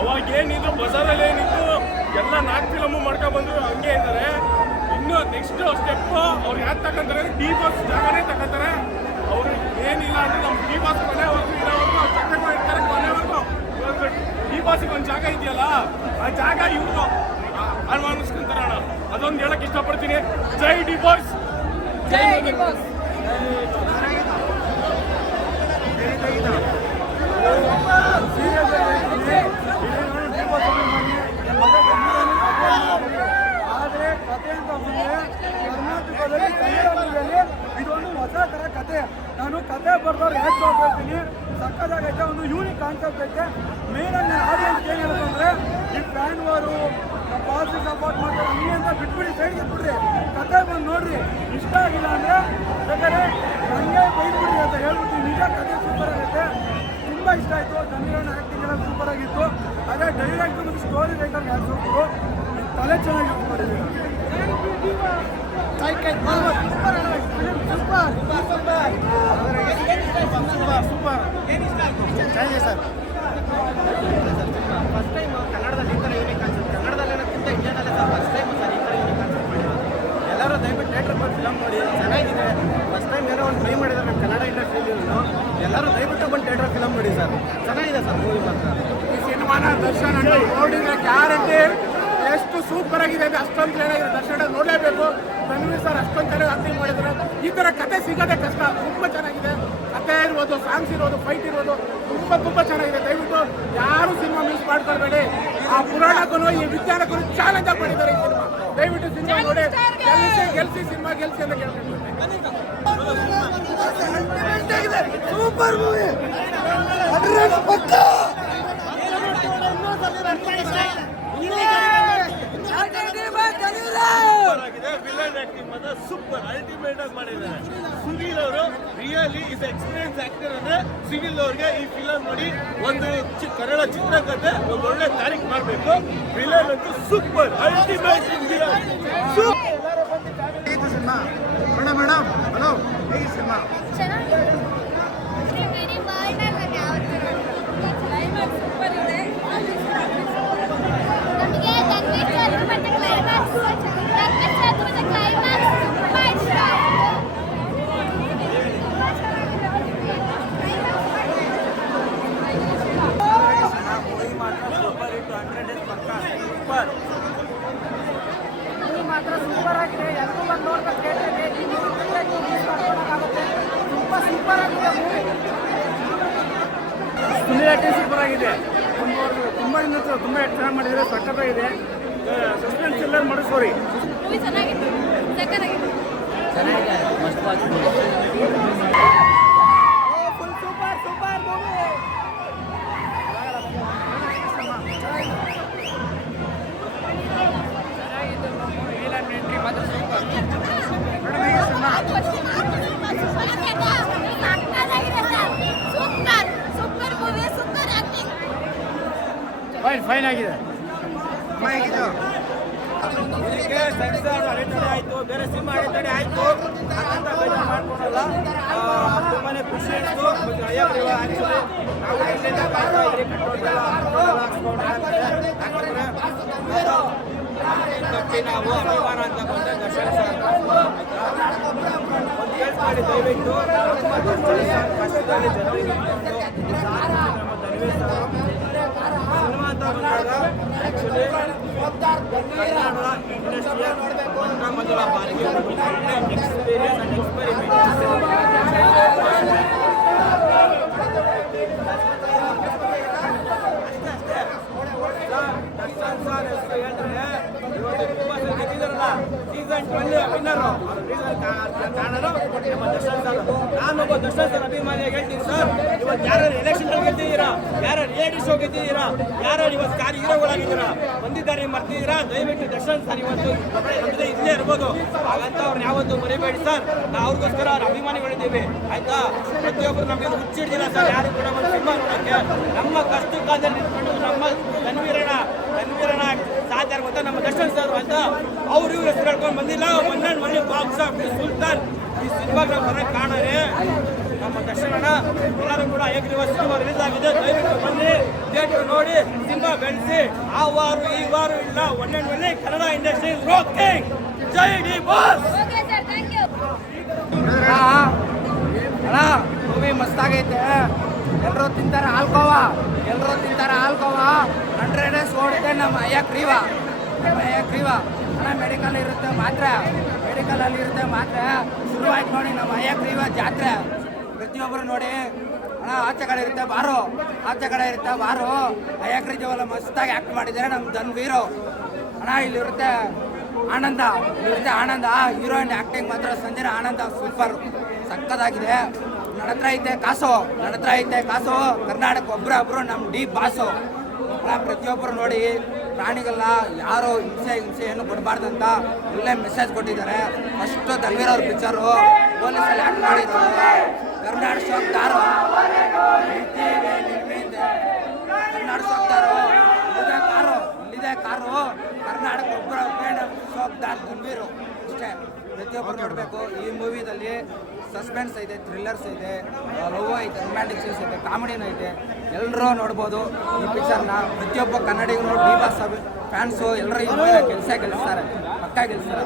ಅವಾಗೇನಿದ್ರು ಬಜಾರಲ್ಲಿ ಏನಿತ್ತು ಎಲ್ಲ 4 ಫಿಲಮು ಮಾಡ್ಕೊಂಡು ಬಂದ್ರು ಹಂಗೆ ಇದ್ದಾರೆ. ಇನ್ನು ನೆಕ್ಸ್ಟ್ ಸ್ಟೆಪ್ ಅವ್ರು ಯಾರು ತಗೊಂತಾರೆ, ಡಿ ಬಾಸ್ ಜಾಗನೇ ತಗೊಂತಾರೆ. ಅವ್ರು ಏನಿಲ್ಲ ಅಂದ್ರೆ ನಮ್ಮ ಡಿ ಬಾಸ್ ಕೊನೆವರೆಗೂ ಇರೋವರೆಗೂ ಅವ್ರು ತಗೊಂಡು ಇರ್ತಾರೆ ಕೊನೆವರೆಗೂ. ಇವಾಗ ಡಿ ಬಾಸಿಗೆ ಒಂದು ಜಾಗ ಇದೆಯಲ್ಲ, ಆ ಜಾಗ ಇವರು ಅನುಮಾನಿಸ್ಕೊಂತಾರಣ. ಅದೊಂದು ಹೇಳಕ್ ಇಷ್ಟಪಡ್ತೀನಿ. ಜೈ ಡಿ ಬಾಸ್, ಜೈ ಡಿ ಬಾಸ್. ಆದರೆ ಕತೆ ಅಂತ ಬಂದರೆ ಕರ್ನಾಟಕದಲ್ಲಿ ಕನ್ನಡ ಇದೊಂದು ಹೊಸ ಥರ ಕತೆ. ನಾನು ಕತೆ ಬರ್ದವ್ರು ಹೇಗೆ ಹೇಳ್ತೀನಿ, ಸಕ್ಕದಾಗೈತೆ. ಒಂದು ಯೂನಿಕ್ ಕಾನ್ಸೆಪ್ಟ್ ಐತೆ. ಮೇಯ್ನಾಗಿ ನಾನು ಆಡಿಯನ್ಸ್ ಏನು ಹೇಳೋದಂದ್ರೆ, ಈ ಫ್ಯಾನ್ ವಾರು ಪಾಸಿಟಿವ್ ಸಪೋರ್ಟ್ ಮಾಡ್ತಾರೆ ಹಂಗೆ ಅಂತ ಬಿಟ್ಬಿಡಿ, ಸೈಡ್ಗೆ ಬಿಡ್ರಿ, ಕತೆ ಬಂದು ನೋಡ್ರಿ. ಇಷ್ಟ ಆಗಿಲ್ಲ ಅಂದರೆ ಬೇಕಾದ್ರೆ ನನಗೆ ಬೈದ್ಬಿಡಿ ಅಂತ ಹೇಳ್ಬಿಟ್ಟು. ನಿಜ ಕತೆ ಸೂಪರ್ ಆಗುತ್ತೆ, ತುಂಬ ಇಷ್ಟ ಆಯಿತು. ಜನರನ್ನ ಆ್ಯಕ್ಟಿಂಗ್ ಎಲ್ಲ ಸೂಪರ್ ಆಗಿತ್ತು. ಅದೇ ಡೈರೆಕ್ಟರ್ ಮತ್ತು ಸ್ಟೋರಿ ರೈಟರ್ ಯಾರು ತಲೆ ಚೆನ್ನಾಗಿ ಯೂಸ್ ಮಾಡಿದ್ದೀವಿ. ಸೂಪರ್ ಚೆನ್ನಾಗಿದೆ ಸರ್. ಫಸ್ಟ್ ಟೈಮ್ ಕನ್ನಡದಲ್ಲಿ ಈ ಥರ ಯೂನಿಕ್ ಕಾನ್ಸೆಪ್ಟ್, ಕನ್ನಡದಲ್ಲಿರೋಕ್ಕಿಂತ ಇಂಡಿಯಾದಲ್ಲೇ ಸರ್ ಫಸ್ಟ್ ಟೈಮ್ ಸರ್ ಈ ಥರ ಯೂನಿಕ್ ಕಾನ್ಸೆಪ್ಟ್ ಮಾಡಿರೋದು. ಎಲ್ಲರೂ ದಯವಿಟ್ಟು ಥಿಯೇಟ್ರಿಗೆ ಬಂದು ಫಿಲಮ್ ನೋಡಿ, ಚೆನ್ನಾಗಿದೆ. ಫಸ್ಟ್ ಟೈಮ್ ಏನೋ ಒಂದು ಟ್ರೈ ಮಾಡಿದ್ದಾರೆ ನಮ್ಮ ಕನ್ನಡ ಇಂಡಸ್ಟ್ರಿಯಲ್ಲಿ. ಎಲ್ಲರೂ ದಯವಿಟ್ಟು ಬಂದು ಥಿಯೇಟ್ರ್ ಫಿಲಮ್ ನೋಡಿ ಸರ್, ಚೆನ್ನಾಗಿದೆ ಸರ್ ಮೂವಿ ಮಾತ್ರ. ಈ ಸಿನಿಮಾನ ದರ್ಶನ್ ನೋಡಿದ್ರೆ ಗ್ಯಾರಂಟಿ ಎಷ್ಟು ಸೂಪರ್ ಆಗಿದೆ ಅಂದರೆ ಅಷ್ಟೊಂದು ಚೆನ್ನಾಗಿದೆ. ದರ್ಶನ ನೋಡಲೇಬೇಕು. ತನ್ವೀರ್ ಸರ್ ಅಷ್ಟೊಂದು ಚೆನ್ನಾಗಿ ಆಕ್ಟಿಂಗ್ ಮಾಡಿದ್ದಾರೆ. ಈ ಥರ ಕತೆ ಸಿಗೋದೇ ಕಷ್ಟ. ತುಂಬ ಚೆನ್ನಾಗಿದೆ. ಕತೆ ಇರ್ಬೋದು, ಸಾಂಗ್ಸ್ ಇರ್ಬೋದು, ಫೈಟ್ ಇರ್ಬೋದು, ತುಂಬ ಚೆನ್ನಾಗಿದೆ. ದಯವಿಟ್ಟು ಯಾರು ಸಿನಿಮಾ ಮಿಸ್ ಮಾಡ್ಕೊಳ್ಬೇಡಿ. ಆ ಪುರಾಣಕ್ಕೂ ಈ ವಿಜ್ಞಾನಕ್ಕೂ ಚಾಲೆಂಜ್ ಆಗಿ ಮಾಡಿದ್ದಾರೆ ಈ ಸಿನಿಮಾ. ದಯವಿಟ್ಟು ಸಿನಿಮಾ ನೋಡಿ, ಗೆಲ್ಸಿ ಸಿನಿಮಾ ಗೆಲ್ಸಿ ಅಂತ ಕೇಳ್ತೀನಿ. Super movie. ವಿಲನ್ ಆಕ್ಟಿಂಗ್ ಮಾತ್ರ ಸೂಪರ್ ಅಲ್ಟಿಮೇಟ್ ಆಗಿ ಮಾಡಿದ್ದಾರೆ. ಸುನೀಲ್ ಅವರು ರಿಯಲಿ ಇಸ್ ಎಕ್ಸ್ಪೀರಿಯನ್ಸ್ ಆಕ್ಟರ್. ಅಂದ್ರೆ ಸುನೀಲ್ ಅವ್ರಿಗೆ ಈ ಫಿಲಮ್ ನೋಡಿ ಒಂದು ಕನ್ನಡ ಚಿತ್ರಕಥೆ ಒಂದು ಒಳ್ಳೆ ತಾರೀಖ್ ಮಾಡಬೇಕು. ವಿಲನ್ ಅಂತೂ super ultimate villain. Madam hello, ಹೇಗೆ ಸಿನಿಮಾ? ಮಾತ್ರ ಸೂಪರ್ ಆಗಿದೆ. ಎಲ್ಲರೂ ಬಂದು ನೋಡ್ಬೇಕು ಥಿಯೇಟರ್ಗೆ. ತುಂಬ ಸೂಪರ್ ಆಗಿದೆ ಮೂವಿ. ಸುನೀಲ್ ಆಕ್ಟಿಂಗ್ ಸೂಪರ್ ಆಗಿದೆ. ತುಂಬ ಚೆನ್ನಾಗಿ ಮಾಡಿದ್ದಾರೆ. ಸಕ್ಕತ್ತಾಗಿದೆ. ಸಸ್ಪೆನ್ಸ್ ಥ್ರಿಲ್ಲರ್ ಮಾಡೋ ಸ್ಟೋರಿ. ಮೂವಿ ಚೆನ್ನಾಗಿತ್ತು, ಸಕ್ಕತ್ತಾಗಿದೆ. ಚೆನ್ನಾಗಿದೆ, ಮಸ್ತ್ ಆಗಿದೆ. Full super movie. ಎಂಟ್ರಿ ಮಾತ್ರ super. Super movie, super acting. Fine ಆಗಿದೆ. ಇದಕ್ಕೆ ಸೆನ್ಸಾರ್ ಅಡೆತಡೆ ಆಯಿತು, ಬೇರೆ ಸಿನಿಮಾ ಅಡೆತಡೆ ಆಯಿತು ಅಂತ ಬೇಜಾರು ಮಾಡ್ಕೊಳಲ್ಲ. ತುಂಬಾನೇ ಖುಷಿ ಆಯಿತು. ಆ್ಯಕ್ಚುಲಿ ನಾವು ಎಲ್ಲಿಂದ ಕಾಯ್ತಾ ಇದ್ರಿ ತಪ್ಪಿ ನಾವು ಅಭಿಮಾನ ಅಂತ ಬಂದರೆ ದರ್ಶನ್ ಸರ್ ಒಂದು ಕೇಸ್ ಮಾಡಿ ದಯವಿಟ್ಟು ದರ್ಶನ್ ಸರ್ ಕಷ್ಟದಲ್ಲಿ ಜನರಿಗೆ ನಮ್ಮ ತನ್ವೀರ್ ಸರ್ ಸಿನಿಮಾ ಅಂತ ಬಂದಾಗ ಆ್ಯಕ್ಚುಲಿ ಕನ್ನಡ ಇಂಡಸ್ಟ್ರಿಯ ಮೊದಲ ಬಾರಿಗೆ experience and experiment. Darshan sir ಹೆಸರು ಹೇಳಿದ್ರೆ ಇವತ್ತು ತುಂಬ ಗೆದ್ದಿದ್ದಾರಲ್ಲ ಸೀಸನ್ 12 ವಿನ್ನರು. ಕಾರಣರು ನಮ್ಮ ದರ್ಶನ್ ಸರ್. ನಾನೊಬ್ಬ ದರ್ಶನ್ ಸರ್ ಅಭಿಮಾನಿಯಾಗಿ ಹೇಳ್ತೀನಿ ಸರ್, ಇವತ್ತು ಯಾರು ಎಲೆಕ್ಷನ್ ಗೆದ್ದಿದ್ದೀರಾ, ಯಾರು ರಿಯಾಲಿಟಿ ಶೋ ಗೆದ್ದಿದ್ದೀರಾ, ಯಾರು ಇವತ್ತು ಕಾರ್ ಹೀರೋಗಳಾಗಿದ್ದೀರಾ, ಬಂದಿದ್ದಾರೆ ಮರ್ತಿದ್ದೀರಾ, ದಯವಿಟ್ಟು ದರ್ಶನ್ ಸರ್ ಇವತ್ತು ನಮ್ಮದೇ ಇಲ್ಲೇ ಇರ್ಬೋದು. ಹಾಗಂತ ಅವ್ರನ್ನ ಯಾವತ್ತೂ ಮರಿಬೇಡಿ ಸರ್. ನಾವು ಅವ್ರಿಗೋಸ್ಕರ ಅವ್ರ ಅಭಿಮಾನಿಗಳಿದ್ದೀವಿ ಆಯ್ತಾ. ಪ್ರತಿಯೊಬ್ಬರು ನಮಗೆ ಹುಚ್ಚಿಡ್ದಿಲ್ಲ ಸರ್. ಯಾರು ಕೂಡ ಒಂದು ಸಿನಿಮಾ ನೋಡೋಕ್ಕೆ ನಮ್ಮ ಕಷ್ಟ ಕಾಲದಲ್ಲಿ ನಿಂತ್ಕೊಂಡು ನಮ್ಮ ತನ್ವೀರಣ್ಣ ಯಾರು ಗೊತ್ತಾ ನಮ್ಮ ದರ್ಶನ್ ಸರ್ ಅಂತ ಅವ್ರು ಇವ್ರು ಹೆಸರು ಹೇಳ್ಕೊಂಡು ಬಂದಿಲ್ಲ. ಒಳ್ಳೆ ಬಾಕ್ಸ್ ಆಫೀಸ್ ಸುಲ್ತಾನ್ ಈ ಸಿನಿಮಾಗೆ ನಾವು ಬರೋಕ್ಕೆ ಕಾಣರೆ ನಮ್ಮ ದರ್ಶನ ಎಲ್ಲರೂ ಕೂಡ ಏಕದಿವಸ ಸಿನಿಮಾ ರಿಲೀಸ್ ಆಗಿದೆ. ದಯವಿಟ್ಟು ಬನ್ನಿ, ಥಿಯೇಟರ್ ನೋಡಿ, ಸಿನಿಮಾ ಬೆಳೆಸಿ. ಆ ವಾರು ಈ ವಾರು ಇಲ್ಲ, ಒಳ್ಳೆ ಕನ್ನಡ ಇಂಡಸ್ಟ್ರಿ ರಾಕಿಂಗ್. ಜೈ ಡಿ ಬಾಸ್. ಅಣ್ಣ ಮೂವಿ ಮಸ್ತಾಗೈತೆ. ಎಲ್ಲರೂ ತಿಂತಾರೆ ಆಲ್ಕೋವಾ, 100 ಡೇಸ್ ಓಡಿದೆ ನಮ್ಮ ಅಯ್ಯಕ್ ರೀವಾ ಅಣ್ಣ. ಮೆಡಿಕಲ್ ಇರುತ್ತೆ ಮಾತ್ರ, ಮೆಡಿಕಲಲ್ಲಿ ಇರುತ್ತೆ ಮಾತ್ರ. ಶುರುವಾಯ್ತು ನೋಡಿ ನಮ್ಮ ಅಯ್ಯಕ್ ರೀವಾ ಜಾತ್ರೆ. ಪ್ರತಿಯೊಬ್ಬರು ನೋಡಿ ಅಣ್ಣ, ಆಚೆ ಕಡೆ ಇರುತ್ತೆ ಬಾರು, ಅಯ್ಯಕ್ ರೀಜವಲ್ಲ ಮಸ್ತಾಗಿ ಆ್ಯಕ್ಟ್ ಮಾಡಿದ್ದಾರೆ ನಮ್ಮ ಧನ್ವೀರು ಅಣ್ಣ. ಇಲ್ಲಿರುತ್ತೆ ಆನಂದ, ಹೀರೋಯಿನ್ ಆ್ಯಕ್ಟಿಂಗ್ ಮಾತ್ರ ಸಂಜನಾ ಆನಂದ ಸೂಪರ್ ಸಕ್ಕತ್ತಾಗಿದೆ. ನನ್ನ ಹತ್ರ ಐತೆ ಕಾಸು, ಕರ್ನಾಟಕ ಒಬ್ಬರು ನಮ್ಮ ಡಿ ಬಾಸು ಅಣ್ಣ. ಪ್ರತಿಯೊಬ್ಬರು ನೋಡಿ, ಪ್ರಾಣಿಗೆಲ್ಲ ಯಾರು ಹಿಂಸೆ ಏನು ಕೊಡಬಾರ್ದಂತ ಒಳ್ಳೆ ಮೆಸೇಜ್ ಕೊಟ್ಟಿದ್ದಾರೆ. ಫಸ್ಟು ಧನ್ವೀರ್ ಅವ್ರ ಪಿಕ್ಚರು ಪೊಲೀಸಲ್ಲಿ ಆ್ಯಕ್ಟ್ ಮಾಡಿದ್ರು. ಕರ್ನಾಟಕ ಶೋಕ್ದಾರು ಇಲ್ಲಿದೆ ಕಾರು, ಕರ್ನಾಟಕ ಒಬ್ಬರೇ ಶೋಕ್ದಾರ್ ಧನ್ವೀರು ಅಷ್ಟೇ. ಪ್ರತಿಯೊಬ್ಬರು ನೋಡಬೇಕು. ಈ ಮೂವಿದಲ್ಲಿ ಸಸ್ಪೆನ್ಸ್ ಐತೆ, ಥ್ರಿಲ್ಲರ್ಸ್ ಐತೆ, ಲವ್ ಐತೆ, ರೊಮ್ಯಾಂಟಿಕ್ ಸೀನ್ಸ್ ಐತೆ, ಕಾಮಿಡಿನೂ ಐತೆ. ಎಲ್ಲರೂ ನೋಡ್ಬೋದು ಈ ಪಿಕ್ಚರ್ನ. ಪ್ರತಿಯೊಬ್ಬ ಕನ್ನಡಿಗರು ಡಿ ಬಾಸ್ ಫ್ಯಾನ್ಸು ಎಲ್ಲರೂ ಈ ಮೂವಿನ ಗೆಲ್ಲಿಸ್ತಾರೆ, ಪಕ್ಕ ಗೆಲ್ಲಿಸ್ತಾರೆ.